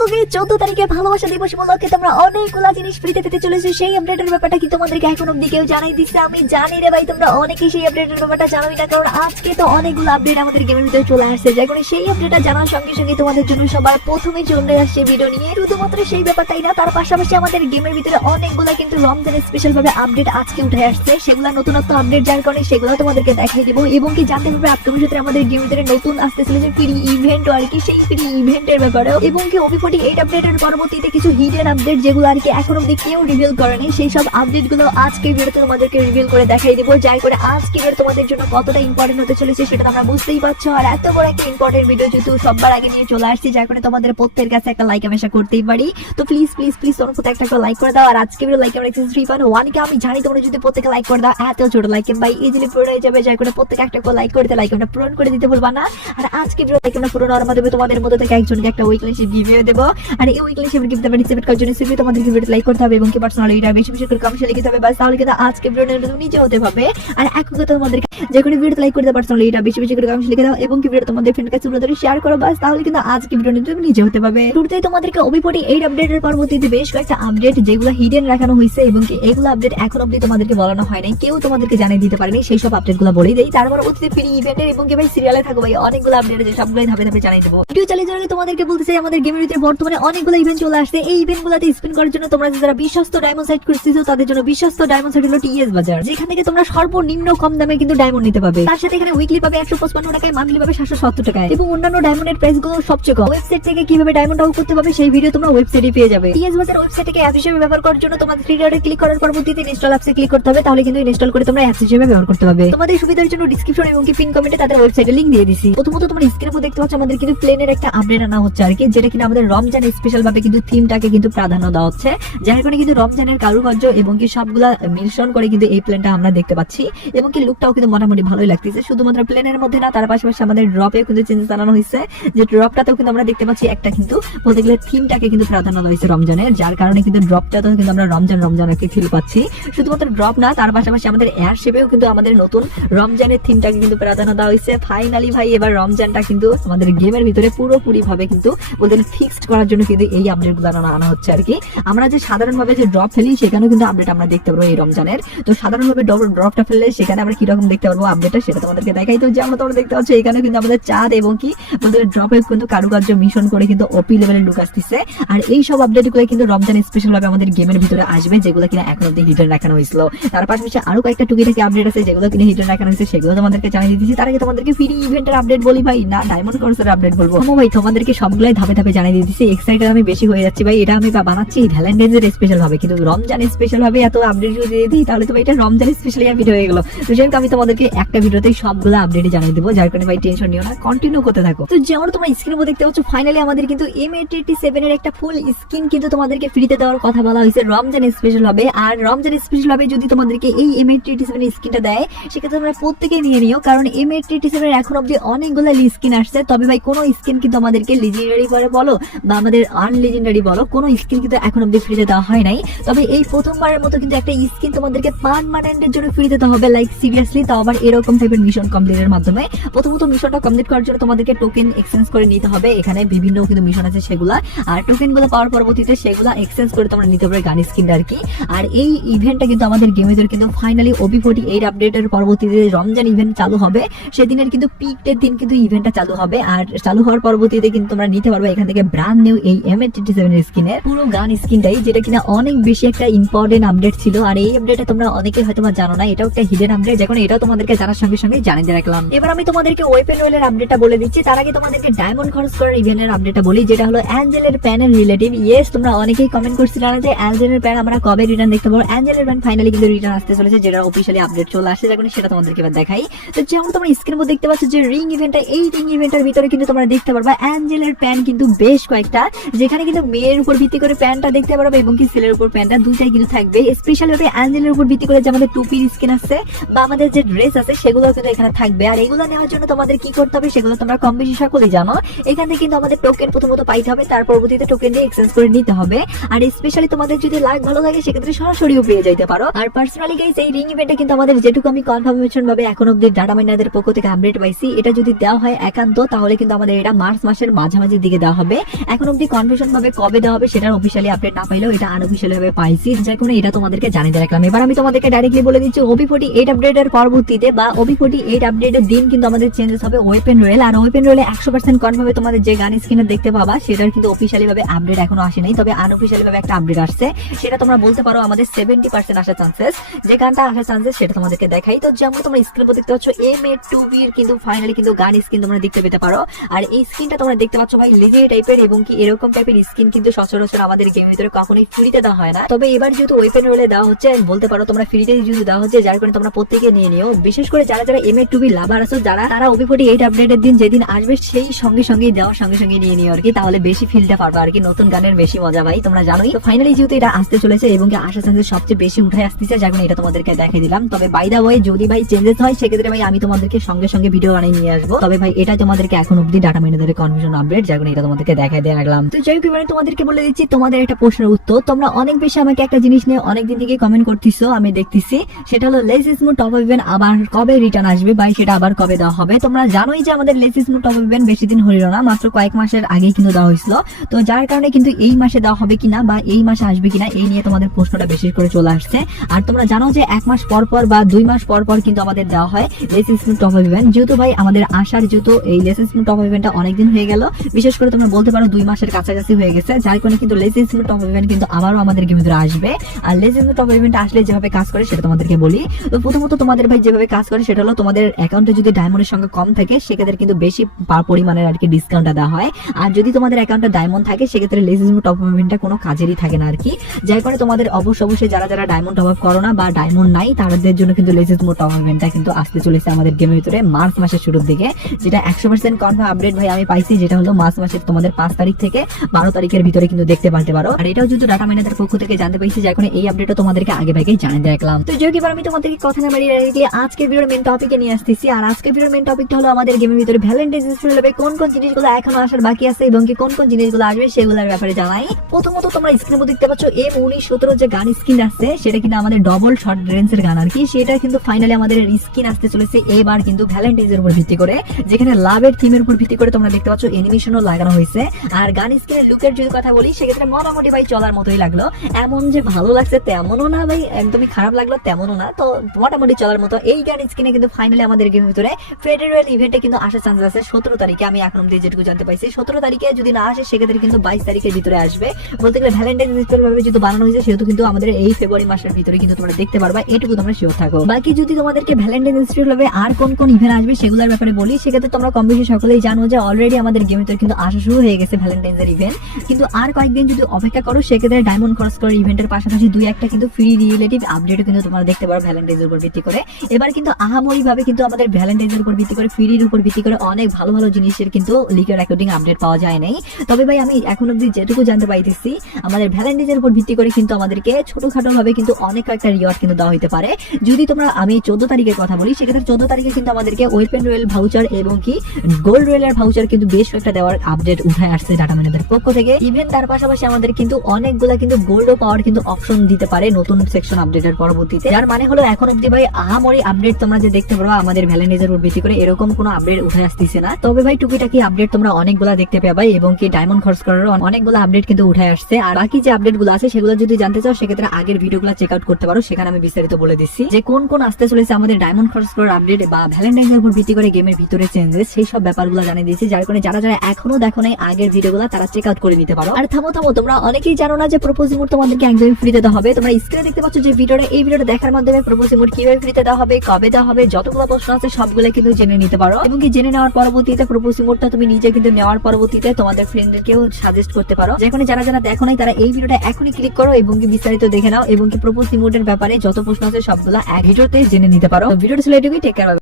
14 তারিখে ভালোবাসা দিবস উপলক্ষে তোমরা অনেকগুলা জিনিস ফ্রিতে পেতে চলেছো। সেই আপডেটের ব্যাপারটা কি তোমাদেরকে এখন অব্দি কেউ জানাই দিচ্ছে? আমি জানি রে ভাই, তোমরা অনেকেই সেই আপডেটের ব্যাপারটা জানোই না, কারণ আজকে তো অনেকগুলো আপডেট আমাদের গেমের ভিতরে চলে আসছে। যার কারণে সেই আপডেটটা জানার সঙ্গে সঙ্গে তোমাদের জন্য সবার প্রথমে চলে আসছে ভিডিও নিয়ে। শুধুমাত্র সেই ব্যাপারটাই না, তার পাশাপাশি আমাদের গেমের ভিতরে অনেকগুলা কিন্তু রমজানের স্পেশাল ভাবে আপডেট আজকে উঠে আসছে। সেগুলা নতুনত্ব আপডেট, যার কারণে সেগুলো তোমাদেরকে দেখাই দেবো এবং কি জানতে পারবে আপকামিং সূত্রে আমাদের গেমের ভিতরে নতুন আসতে চলেছে ফ্রি ইভেন্ট আর কি, সেই ফ্রি ইভেন্টের ব্যাপারেও এবং কি OP48 আপডেটের পরবর্তীতে কিছু হিডেন আপডেট যেগুলো আর কি এখন অব্দি কেউ রিভিল করেনি, সেই সব আপডেট গুলো আজকে ভিডিওতে তোমাদেরকে রিভিল করে দেখাই দেবো। যাই করে আজকে ভিডিও তোমাদের জন্য কতটা ইম্পর্টেন্ট হতে চলেছে সেটা তোমরা বুঝতেই পারছো। আর এত বড় একটা ইম্পর্টেন্ট ভিডিও যেহেতু সবার আগে নিয়ে চলে আসছি, যার কারণে তোমাদের প্রত্যেকের কাছে একটা লাইক আমি আশা করতেই পারি। তো প্লিজ প্লিজ প্লিজ তোমরা প্রত্যেক একটা লাইক করে দাও। আর আজকে ভিডিও লাইক আমরা 3.1 কে আমি জানি তোমরা যদি প্রত্যেকে লাইক করে দাও এত ছোট লাইক ভাই ইজিলি পূরণ হয়ে যাবে। যার কারণে প্রত্যেক একটা লাইক করতে লাইক আমরা পূরণ করে দিতে ভুলবা না। আর আজকে ভিডিও লাইক আমরা পূরণ হওয়ার মাধ্যমে তোমাদের মধ্যে থেকে একজনকে একটা উইকলি শিপ গিভওয়ে দেব। আর এই উইকলি শিপ গিফট পার্টিসিপেট করার জন্য সিম্পলি তোমাদের ভিডিও লাইক করতে হবে এবং কি পার্সোনালি এটা বেশি বেশি করে কমেন্টে লিখতে হবে। বাস তাহলে কিন্তু আজকে ভিডিওটা তুমি নিজে হতে পারবে। আর এখন কথা তোমাদেরকে যে কোনো ভিডিও লাইক করতে পার্সোনালি এটা বেশি বেশি করে কমেন্টে লিখে দাও এবং কি ভিডিও তোমাদের ফ্রেন্ড কাছে পুরো শেয়ার করো। বাস তাহলে কিন্তু আজকে ভিডিওটা তুমি নিজে হতে পারবে। শুরুতেই তোমাদেরকে OP48 আপডেটের পরবর্তীতে বেশ কয়েকটা আপডেট যেগুলো হিডেন রাখানো হয়েছে এবং কি এগুলো আপডেট এখন অবধি তোমাদেরকে বলানো হয় নাই, কেউ তোমাদেরকে জানিয়ে দিতে পারেনি, সেই সব আপডেটগুলো বলেই দেই। তারপর অতীতে ফ্রি ইভেন্টের এবং কি ভাই সিরিয়ালে থাকো ভাই অনেকগুলো আপডেট আছে, সবগুলোই ধাপে ধাপে জানিয়ে দেবো। ভিডিও চালিয়ে যাওয়ার আগে তোমাদেরকে বলতে চাই আমাদের গেমের ভিতরে বর্তমানে অনেকগুলো ইভেন্ট চলে আসছে। এই ইভেন্টগুলোতে স্পিন করার জন্য তোমরা যারা বিশ্বস্ত ডায়মন্ড সাইট করতেছো তাদের জন্য বিশ্বস্ত ডায়মন্ড সাইট হলো TS বাজার, যেখান থেকে তোমরা সর্বনিম্ন কম দামে কিন্তু ডায়মন্ড নিতে পাবে। তার সাথে এখানে উইকলি পাবে 155 টাকায়, মান্থলি পাবে 770 টাকায় এবং অন্যান্য ডায়মন্ডের প্রাইস গুলো সবচেয়ে কম। ওয়েবসাইট থেকে কিভাবে ডায়মন্ড আউট করতে পাবে সেই ভিডিও তোমরা ওয়েবসাইটে পেয়ে যাবে। TS বাজার ওয়েবসাইটকে অ্যাপ হিসেবে ব্যবহার করার জন্য তোমাদের থ্রি ডটে ক্লিক করার পরবর্তীতে ইনস্টল অ্যাপসে ক্লিক করতে হবে, তাহলে কিন্তু ইনস্টল করে তোমরা অ্যাপ হিসেবে ব্যবহার করতে পারবে। তোমাদের সুবিধার জন্য ডেসক্রিপশন এবং কি পিন কমেন্টে তাদের ওয়েবসাইটের লিংক দিয়ে দিছি। প্রথমত তোমরা স্ক্রিনে উপর দেখতে পাচ্ছ আমাদের কিন্তু প্লেনের একটা আপডেট আনা হচ্ছে আর কি, যেটা কিনা আমাদের রমজান স্পেশাল ভাবে কিন্তু থিমটাকে কিন্তু প্রাধান্য দেওয়া হচ্ছে, যার কারণে কিন্তু রমজানের কারুকার্য এবং কি সবগুলা মিশ্রণ করে কিন্তু এই প্লেনটা আমরা দেখতে পাচ্ছি এবং কি লুকটাও কিন্তু মোটামুটি ভালোই লাগতেছে। শুধুমাত্র প্লেনের মধ্যে না, তার পাশাপাশি আমাদের ড্রপেও কিন্তু চেঞ্জ আনানো হয়েছে, যে ড্রপটাতেও কিন্তু আমরা দেখতে পাচ্ছি একটা কিন্তু বলতে গেলে থিমটাকে কিন্তু প্রাধান্য দেওয়া হয়েছে রমজানের, যার কারণে কিন্তু ড্রপটাতেও কিন্তু আমরা রমজানের ফিল পাচ্ছি। শুধুমাত্র ড্রপ না, তার পাশাপাশি আমাদের এয়ারশিপেও কিন্তু আমাদের নতুন রমজানের থিমটাকে কিন্তু প্রাধান্য দেওয়া হয়েছে। ফাইনালি ভাই এবার রমজানটা কিন্তু আমাদের গেমের ভিতরে পুরোপুরি ভাবে কিন্তু বলতে ফিক্সড করার জন্য কিন্তু এই আপডেট গুলো আনা হচ্ছে আর কি। আমরা যে সাধারণ ভাবে যে ড্রপ ফেলি সেখানেও কিন্তু আপডেট আমরা দেখতে পারবো এই রমজানের। তো সাধারণ ভাবে ড্রপটা ফেললে সেখানে আমরা কিরকম দেখতে পারবো আপডেটটা সেটা তোমাদেরকে দেখাই। তো যেমন তোমরা দেখতে পাচ্ছ এখানে কিন্তু আমাদের চাঁদ এবং কি বলতে ড্রপে কিন্তু কারুকার্য মিশন করে কিন্তু OP লেভেলে ঢুক আসতেছে। আর এই সব আপডেট গুলো কিন্তু রমজান স্পেশাল ভাবে আমাদের গেমের ভিতরে আসবে, যেগুলো কিনা এখন অব্দি হিডেন রাখানো হয়েছিল। তার পাশাপাশি আরো কয়েকটা টুকিটাকি আপডেট আছে যেগুলো কিনা হিডেন রাখানো হয়েছে, সেগুলো তোমাদেরকে জানিয়ে দিচ্ছি। তার আগে তোমাদেরকে ফ্রি ইভেন্টের আপডেট বলি ভাই, না ডায়মন্ড কোর্সের আপডেট বলবো? ভাই তোমাদেরকে সবগুলাই ধাপে ধাপে জানিয়ে দিচ্ছি। এক্সাইটেড আমি বেশি হয়ে যাচ্ছি ভাই, এটা আমি বানাচ্ছি ভ্যালেন্টাইন্স ডে স্পেশাল ভাবে, কিন্তু রমজান স্পেশাল ভাবে এত আপডেট যদি দিয়ে দিই তাহলে তো এটা রমজান স্পেশাল ভিডিও হয়ে গেল। তো যাই হোক আমি তোমাদেরকে একটা ভিডিওতেই সবগুলো আপডেট জানিয়ে দেবো, যার কারণে ভাই টেনশন নিও না, কন্টিনিউ করতে থাকো। তো যেমন তোমরা স্ক্রিনে দেখতে পাচ্ছ ফাইনালি আমাদের কিন্তু M887 এর একটা ফুল স্কিন কিন্তু তোমাদেরকে ফ্রিতে দেওয়ার কথা বলা হয়েছে রমজান স্পেশাল হবে। আর রমজান স্পেশাল ভাবে যদি তোমাদেরকে এই M887 স্কিনটা দেয় সেক্ষেত্রে তোমরা প্রত্যেকেই নিয়ে নিও, কারণ M887 এর এখন অব্দি অনেকগুলো স্কিন আসছে। তবে ভাই কোনো স্কিন কিন্তু আমাদেরকে লিজেন্ডারি করে বলো বা আমাদের আনলিজেন্ডারি বলো, কোনো স্কিন কিন্তু এখন অব্দি ফ্রিতে দেওয়া হয় নাই। তবে এই প্রথমবারের মতো কিন্তু একটা স্কিন তোমাদেরকে পার্মানেন্টের জন্য ফ্রি দিতে হবে, লাইক সিরিয়াসলি, তাও আবার এরকম টাইপের মিশন কমপ্লিটের মাধ্যমে। প্রথমত মিশনটা কমপ্লিট করার জন্য তোমাদেরকে টোকেন এক্সচেঞ্জ করে নিতে হবে। এখানে বিভিন্ন কিন্তু মিশন আছে সেগুলা, আর টোকেন গুলো পাওয়ার পরবর্তীতে সেগুলা এক্সচেঞ্জ করে তোমরা নিতে পারবে গান স্কিনটা আর কি। আর এই ইভেন্টটা কিন্তু আমাদের গেমের কিন্তু ফাইনালি OP48 আপডেটের পরবর্তীতে রমজান ইভেন্ট চালু হবে, সেদিনের কিন্তু পিকটের দিন কিন্তু ইভেন্টটা চালু হবে। আর চালু হওয়ার পরবর্তীতে কিন্তু তোমরা নিতে পারবে এখান থেকে ব্র্যান্ড নিউ এই M887 এর স্কিনের পুরো গান স্কিনটাই, যেটা কিনা অনেক বেশি একটা ইম্পর্টেন্ট আপডেট ছিল। আর এই আপডেটটা তোমরা অনেকে হয়তো জানো না, এটাও একটা হিডেন আপডেট, যখন এটাও তোমাদেরকে জানার সঙ্গে সঙ্গে জানিয়ে রাখলাম। এবার আমি তোমাদেরকে ওয়েপেন রোলের আপডেটটা বলে দিচ্ছি। তার আগে তোমাদেরকে ডায়মন্ড খরচ করার ইভেন্টের আপডেটটা বলি, যেটা হলো অ্যাঞ্জেলের প্যানের রিলেটিভ। ইয়েস, তোমরা অনেকেই কমেন্ট করছিলে না যে অ্যাঞ্জেলের প্যান আমরা কবে রিটার্ন দেখতে পাবো। অ্যাঞ্জেলের প্যান ফাইনালি কিন্তু রিটার্ন আসতে চলেছে, যেটা অফিশিয়ালি আপডেট চলে আসছে, যখন সেটা তোমাদেরকে এবার দেখাই। তো যেমন তোমরা স্ক্রিনে উপর দেখতে পাচ্ছ যে রিং ইভেন্টটা, এই রিং ইভেন্টের ভিতরে কিন্তু তোমরা দেখতে পারবা অ্যাঞ্জেলের প্যান কিন্তু বেশ কয়েকটা, যেখানে কিন্তু মেয়ের উপর ভিত্তি করে প্যানটা দেখতে পারবে এবং কি ছেলের উপর প্যানটা দুইটাই কিন্তু থাকবে। স্পেশাল ভাবে অ্যাঞ্জেলের উপর ভিত্তি করে যে আমাদের টুপির স্কিন আছে বা আমাদের যে ড্রেস আছে সেগুলো কিন্তু এখানে থাকবে। আর এগুলো নেওয়ার জন্য তোমাদের কি করতে হবে সেগুলো তোমরা কম বেশি সকলেই জানো। এখান থেকে কিন্তু আমাদের টোকেন প্রথমত পাইতে হবে, তার পরবর্তীতে টোকেন দিয়ে এক্সচেঞ্জ করে নিতে হবে। আর স্পেশালি তোমাদের যদি লাক ভালো লাগে সেক্ষেত্রে সরাসরিও পেয়ে যাইতে পারো। আর পার্সোনালি গাইস এই রিং ইভেন্টে কিন্তু আমাদের যেটুকু আমি কনফার্মেশন ভাবে এখন অব্দি ডাটা মাইনারদের পক্ষ থেকে আপডেট পাইছি, এটা যদি দেওয়া হয় একান্ত তাহলে কিন্তু আমাদের এটা মার্চ মাসের মাঝামাঝির দিকে দেওয়া হবে। এখন অব্দি কনফার্মেশন ভাবে কবে দেওয়া হবে সেটার অফিসিয়ালি আপডেট না পাইলেও এটা আনঅফিসিয়ালি ভাবে পাইছি, যার কারণে এটা তোমাদেরকে জানিয়ে রাখলাম। এবার আমি তোমাদেরকে ডাইরেক্টলি বলে দিচ্ছি OB48 আপডেটের পরবর্তীতে বা OB48 আপডেটের দিন কিন্তু আমাদের চেঞ্জেস হবে ওয়েপেন রয়েল। আর ওয়েপেন রয়েলে 100% কনফার্ম হবে তোমাদের যে গান স্কিনে দেখতে পাবা সেটার কিন্তু অফিসিয়ালি ভাবে আপডেট এখনো আসে নাই, তবে আনঅফিসিয়ালি ভাবে একটা আপডেট আসছে। সেটা তোমরা বলতে পারো আমাদের 70% আসার চান্সেস, যে গানটা আসার চান্সেস সেটা তোমাদেরকে দেখাই। তো যেমন তোমরা স্ক্রিনে দেখতে পাচ্ছ MA2B এর কিন্তু ফাইনালি কিন্তু গান স্কিন তোমরা দেখতে পেতে পারো। আর এই স্কিনটা তোমরা দেখতে পাচ্ছ ভাই লেজে টাইপের, এবং কি এরকম টাইপের স্কিন কিন্তু সচরাচর আমাদের গেমের ভিতরে কখনোই ফ্রিতে দেওয়া হয় না। তবে এবার যেহেতু ওয়েপেন রোলে দেওয়া হচ্ছে, বলতে পারো তোমরা ফ্রিতে যেহেতু দেওয়া হচ্ছে, যার কারণে তোমরা প্রত্যেকে নিয়ে নিও। বিশেষ করে যারা যারা MA2B লাভার আছো, যারা তারা OB48 আপডেটের দিন যেদিন আসবে সেই সঙ্গে সঙ্গে দেওয়ার সঙ্গে সঙ্গে নিয়ে নিও আর কি, তাহলে বেশি ফিলতে পারবে আর কি, নতুন গানের বেশি মজা ভাই তোমরা জানোই। তো ফাইনালি যেহেতু এটা আসতে চলেছে এবং কি আসার চান্সেস সবচেয়ে বেশি উঠে আসতেছে, যার কারণে এটা তোমাদেরকে দেখিয়ে দিলাম। তবে বাই দা ওয়ে যদি ভাই চেঞ্জেস হয় সেক্ষেত্রে ভাই আমি তোমাদেরকে সঙ্গে সঙ্গে ভিডিও বানিয়ে নিয়ে আসবো। তবে ভাই এটা তোমাদেরকে এখন অব্দি ডাটা ম্যানেজারের কনফিউশন আপডেট, যার কারণে এটা তোমাদেরকে দেখাই দিয়ে রাখলাম। তো যাই হোক এবারে তোমাদেরকে বলে দিচ্ছি তোমাদের একটা প্রশ্নের উত্তর। তোমরা অনেক বেশি আমাকে একটা জিনিস নিয়ে অনেকদিন থেকে কমেন্ট করতেছো, আমি দেখতেছি, সেটা হলো less smooth top of event আবার কবে রিটার্ন আসবে ভাই, সেটা আবার কবে দেওয়া হবে। তোমরা জানোই যে আমাদের less smooth top of event বেশি দিন হলো না, মাত্র কয়েক মাসের আগেই কিন্তু দেওয়া হয়েছিল। তো যার কারণে কিন্তু এই মাসে দেওয়া হবে কিনা বা এই মাসে আসবে কিনা এই নিয়ে তোমাদের প্রশ্নটা বেশি করে চলে আসছে। আর তোমরা জানো যে 1 মাস পর পর বা 2 মাস পর পর কিন্তু আমাদের দেওয়া হয় less smooth top of event. যেহেতু ভাই আমাদের আসার যেহেতু এই লেস স্মুথ টপ অফ ইভেন্টটা অনেকদিন হয়ে গেল, বিশেষ করে তোমরা বলতে পারো 2 মাসের কাছাকাছি হয়ে গেছে, যার কারণে কিন্তু less smooth top of event কিন্তু আবারও আমাদের গেমের ভিতরে আসবে। আর less smooth top of event আসলে যেভাবে কাজ করে সেটা তোমাদেরকে বলি। তো প্রথমত তোমাদের ভাই যেভাবে কাজ করে সেটা হলো তোমাদের অ্যাকাউন্টে যদি ডায়মন্ডের সঙ্গে কম থাকে সেক্ষেত্রে কিন্তু বেশি পরিমাণের আর কি ডিসকাউন্টটা দেওয়া হয়। আর যদি তোমাদের অ্যাকাউন্টে ডায়মন্ড থাকে সেক্ষেত্রে লেস স্মুথ টপ অফ ইভেন্টটা কোনো কাজেরই থাকে না আর কি, যার কারণে তোমাদের অবশ্যই যারা যারা ডায়মন্ড টপ আপ করো না বা ডায়মন্ড নাই তাদের জন্য কিন্তু লেস স্মুথ টপ অফ ইভেন্টটা কিন্তু আসতে চলেছে আমাদের গেমের ভিতরে মার্চ মাসের শুরুর দিকে, যেটা 100% কনফার্ম আপডেট ভাই আমি পাইছি, যেটা হলো মার্চ মাসের তোমাদের 5 তারিখ থেকে 12 তারিখের ভিতরে কিন্তু দেখতে পারতে পারো। আর এটাও যদি ডাটা ম্যানেজারের পক্ষ থেকে জানতে পাইছি, যার কারণে এই আপডেটটা তোমাদেরকে আগে ভাগেই জানিয়ে রাখলাম। তো যদি এবার আমি তোমাদেরকে কথা না বাড়িয়ে রেখে আজকের ভিডিওর মেইন টপিকে নিয়ে আসতেছি। আর আজকের ভিডিওর মেইন টপিকটা হলো আমাদের গেমের ভিতরে ভ্যালেন্টাইন্স ডে হবে কোন কোন জিনিসগুলো এখনো আসার বাকি আছে এবং কি কোন কোন জিনিসগুলো আসবে সেগুলোর ব্যাপারে জানাই। প্রথমত তোমরা স্ক্রিনে দেখতে পাচ্ছ M1917 যে গান স্কিন আসছে সেটা কিন্তু আমাদের ডবল শর্ট রেঞ্জের গান আর কি, সেটা কিন্তু ফাইনালি আমাদের স্কিন আসতে চলেছে এবার কিন্তু ভ্যালেন্টাইন্স এর উপর ভিত্তি করে, যেখানে লাভের থিমের উপর ভিত্তি করে তোমরা দেখতে পাচ্ছ অ্যানিমেশনও লাগানো হয়েছে। আর গান স্কিনের লুকের যদি কথা বলি সেক্ষেত্রে মোটামুটি ভাই চলার মতোই লাগলো, এমন যে ভালো লাগছে তেমনও না ভাই, একদমই খারাপ লাগলো তেমনও না, তো মোটামুটি চলার মতো। এই গান স্কিনে কিন্তু ফাইনালি আমাদের গেমের ভিতরে ফেডারেল ইভেন্টে কিন্তু আসার চান্স আছে 17 তারিখে, আমি এখন অব্দি যেটুকু জানতে পাইছি 17 তারিখে যদি না আসে সেক্ষেত্রে কিন্তু 22 তারিখের ভিতরে আসবে। বলতে গেলে ভ্যালেন্টাইন্স ডে ভাবে যেহেতু বানানো হয়েছে সেহেতু কিন্তু আমাদের এই ফেব্রুয়ারি মাসের ভিতরে কিন্তু তোমরা দেখতে পারবা, এটুকু তোমরা শিওর থাকো। বাকি যদি তোমাদেরকে ভ্যালেন্টাইন্স ডে ভাবে আর কোন কোন ইভেন্ট আসবে সেগুলোর ব্যাপারে বলি, সেক্ষেত্রে তোমরা কম বেশি সকলেই জানো যে অলরেডি আমাদের গেমের ভিতরে কিন্তু আসা শুরু হয়ে গেছে ভ্যালেন্টাইন্স এর ইভেন্ট, কিন্তু আর কয়েকদিন যদি অপেক্ষা করো সেক্ষেত্রে ডায়মন্ড ক্রস করার ইভেন্টের পাশাপাশি 2-1টা কিন্তু ফ্রি রিলেটিভ আপডেটও কিন্তু তোমরা দেখতে পারো ভ্যালেন্টাইন্স এর উপর ভিত্তি করে। এবার কিন্তু আহামরি ভাবে কিন্তু আমাদের ভ্যালেন্টাইন্স এর উপর ভিত্তি করে ফ্রির উপর ভিত্তি করে অনেক ভালো ভালো জিনিসের কিন্তু লিকের অ্যাকর্ডিং আপডেট পাওয়া যায় নাই। তবে ভাই আমি এখন অব্দি যেটুকু জানতে পাইতেছি আমাদের ভ্যালেন্টাইন্স এর উপর ভিত্তি করে কিন্তু আমাদেরকে ছোটখাটো ভাবে কিন্তু অনেক কয়েকটা রিওয়ার্ড কিন্তু দেওয়া হতে পারে। যদি তোমরা আমি 14 তারিখের কথা বলি সেক্ষেত্রে 14 তারিখে কিন্তু আমাদেরকে ওয়েপেন রয়েল ভাউচার এবং কি গোল্ড রয়েলের ভাউচার কিন্তু বেশ কয়েকটা দেওয়ার আপডেট উঠে আসছে ডাটা ম্যানেজারের পক্ষ থেকে। ইভেন তার পাশাপাশি আমাদের কিন্তু অনেকগুলা কিন্তু গোল্ডও পাওয়ার কিন্তু অপশন দিতে পারে নতুন সেকশন আপডেটের পরবর্তীতে, যার মানে হলো এখন অব্দি ভাই আহামরি আপডেট তোমরা যে দেখতে পারো আমাদের ভ্যালেন্টাইন্স এর উপর ভিত্তি করে এরকম কোনো আপডেট উঠে আসতেছে না। তবে ভাই টুকিটাকি আপডেট তোমরা অনেকগুলা দেখতে পাবে এবং কি ডায়মন্ড খরচ করার অনেকগুলো আপডেট কিন্তু উঠে আসছে। আর বাকি যে আপডেট গুলো আছে সেগুলো যদি জানতে চাও সেক্ষেত্রে আগের ভিডিওগুলো চেক আউট করতে পারো, সেখানে আমি বিস্তারিত বলে দিচ্ছি যে কোন কোন আসতে চলেছে আমাদের ডায়মন্ড খরচ করার আপডেট বা ভ্যালেন্টাইন্স এর উপর ভিত্তি করে গেমের ভিতরে চেঞ্জেস, সেই সব ব্যাপারগুলো জানিয়ে দিয়েছি, যার কারণে যারা যারা এখনো দেখো নাই আগের ভিডিওগুলো তারা চেক আউট করে নিতে পারো। আর থামো তোমরা অনেকেই জানো না যে প্রপোজিং মোড তোমাদেরকে একদমই ফ্রিতে দেওয়া হবে। তোমরা স্ক্রিনে দেখতে পাচ্ছ যে ভিডিওটা, এই ভিডিওটা দেখার মাধ্যমে প্রপোজিং মোড কিভাবে ফ্রিতে দেওয়া হবে, কবে দেওয়া হবে, যতগুলো প্রশ্ন আছে সবগুলো কিন্তু জেনে নিতে পারো এবং কি জেনে নেওয়ার পরবর্তীতে প্রপোজিং মোডটা তুমি নিজে কিন্তু নেওয়ার পরবর্তীতে তোমাদের ফ্রেন্ডদেরকেও সাজেস্ট করতে পারো। যেখানে যারা যারা দেখো নাই তারা এই ভিডিওটা এখনই ক্লিক করো এবং কি বিস্তারিত দেখে নাও এবং কি প্রপোজিং মোডের ব্যাপারে যত প্রশ্ন আছে সবগুলো এক ভিডিওতে জেনে নিতে পারো। ভিডিওটা ছিল এটুকুই, টেক কেয়ার।